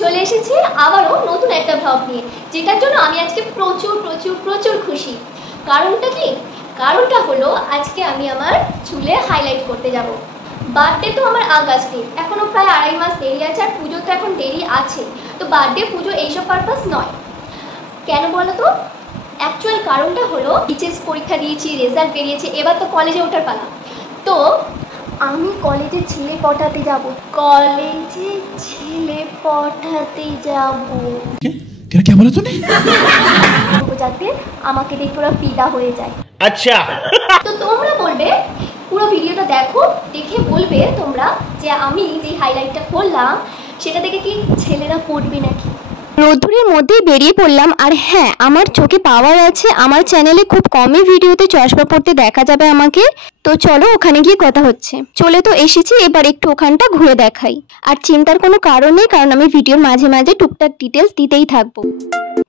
চলে এসেছি আবারও নতুন একটা ব্লগ নিয়ে, যেটার জন্য আমি আজকে প্রচুর প্রচুর প্রচুর খুশি। কারণটা কি? কারণটা হলো আজকে আমি আমার চুলে হাইলাইট করতে যাব। বার্থডে তো আমার আগস্টে, এখনও প্রায় 2.5 মাস দেরি আছে, আর পুজো তো এখন দেরি আছে। তো বার্থডে পুজো এইসব পারপাস নয়। কেন বলো তো? অ্যাকচুয়াল কারণটা হলো এইচএস পরীক্ষা দিয়েছি, রেজাল্ট বেরিয়েছে, এবার তো কলেজে ওঠার পালা। তো আমি কলেজে ছেলে পটাতে যাব, কলেজে ছেলে পটাতে যাব। क्या बोला तूने? যাতে আমাকে দেখে ওরা ফিদা হয়ে যায়। আচ্ছা, তো তোমরা বলবে, পুরো ভিডিওটা দেখো, দেখে বলবে তোমরা যে আমি যে হাইলাইটটা করলাম সেটা দেখে কি ছেলেরা পড়বে নাকি। রোদ্দুরের মধ্যে বেরিয়ে পড়লাম। আর হ্যাঁ, আমার চোখে পাওয়ার আছে, আমার চ্যানেলে খুব কমই ভিডিওতে চশমা পড়তে দেখা যাবে আমাকে। তো চলো ওখানে গিয়ে কথা হচ্ছে। চলে তো এসেছি, এবার একটু ওখানটা ঘুরে দেখাই। আর চিন্তার কোনো কারণ নেই, কারণ আমি ভিডিওর মাঝে মাঝে টুকটাক ডিটেলস দিতেই থাকবো।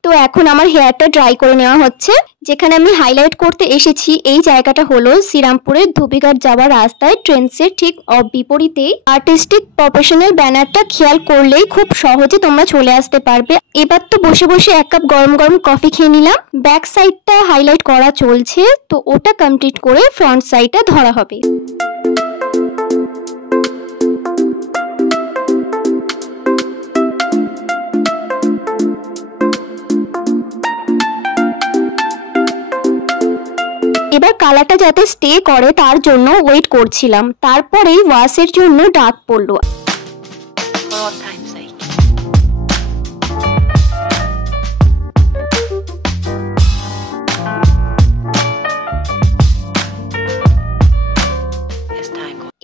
তো এখন আমার হেয়ারটা ড্রাই করে নেওয়া হচ্ছে। যেখানে আমি হাইলাইট করতে এসেছি এই জায়গাটা হলো শ্রীরামপুরের ধুবিঘাট যাওয়ার রাস্তায়, ট্রেন্ডসের ঠিক বিপরীতেই। আর্টিস্টিক প্রফেশনাল ব্যানারটা খেয়াল করলেই খুব সহজে তোমরা চলে আসতে পারবে। এবার তো বসে বসে 1 কাপ গরম গরম কফি খেয়ে নিলাম। ব্যাক সাইডটা হাইলাইট করা চলছে, তো ওটা কমপ্লিট করে ফ্রন্ট সাইডটা ধরা হবে। এবার কালারটা যাতে স্টে করে তার জন্য ওয়েট করছিলাম। তারপরেই ওয়াশের জন্য ডাক পড়লো।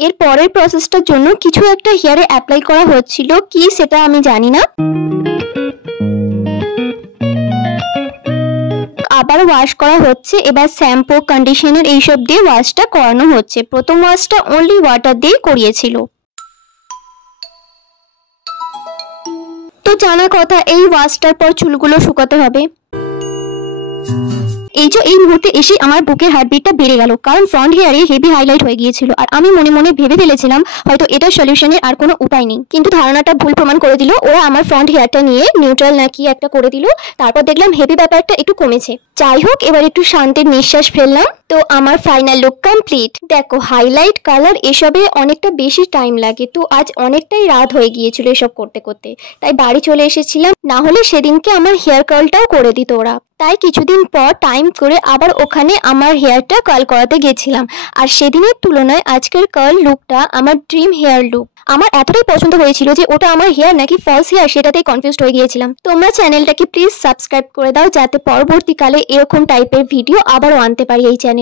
এর পরের প্রসেসটার জন্য কিছু একটা হেয়ারে অ্যাপ্লাই করা হচ্ছিল, কি সেটা আমি জানি না। আবার ওয়াশ করা হচ্ছে। এবার শ্যাম্পু, কন্ডিশনার এইসব দিয়ে ওয়াশটা করানো হচ্ছে। প্রথম ওয়াশটা অনলি ওয়াটার দিয়ে করিয়েছিল। তো জানা কথা, এই ওয়াশটার পর চুলগুলো শুকাতে হবে। এই মুহূর্তে এসে আমার বুকের হার্টবিটটা বেড়ে গেল, কারণ ফ্রন্ট হেয়ারে হেভি হাইলাইট হয়ে গিয়েছিল। আর আমি মনে মনে ভেবে ফেলেছিলাম হয়তো এটা সলিউশনের আর কোনো উপায় নেই, কিন্তু ধারণাটা ভুল প্রমাণ করে দিল। ওরা আমার ফ্রন্ট হেয়ারটা নিয়ে নিউট্রাল নাকি একটা করে দিল। তারপর দেখলাম হেভি ব্যাপারটা একটু কমেছে। যাই হোক, এবার একটু শান্তির নিঃশ্বাস ফেললাম। তো আমার ফাইনাল লুক কমপ্লিট। দেখো, হাইলাইট, কালার এসবে অনেকটা বেশি টাইম লাগে। তো আজ অনেকটাই রাত হয়ে গিয়েছিল এসব করতে করতে, তাই বাড়ি চলে এসেছিলাম। না হলে সেদিনকে আমার হেয়ার কার্লটাও করে দিত ওরা। তাই কিছুদিন পর টাইম করে আবার ওখানে আমার হেয়ারটা কার্ল করাতে গেছিলাম। আর সেদিনের তুলনায় আজকের কার্ল লুকটা আমার ড্রিম হেয়ার লুক। আমার এতটাই পছন্দ হয়েছিল যে ওটা আমার হেয়ার নাকি ফলস হেয়ার সেটাতেই কনফিউজড হয়ে গিয়েছিলাম। তোমরা চ্যানেলটাকে প্লিজ সাবস্ক্রাইব করে দাও, যাতে পরবর্তীকালে এরকম টাইপের ভিডিও আবারও আনতে পারি এই চ্যানেলে।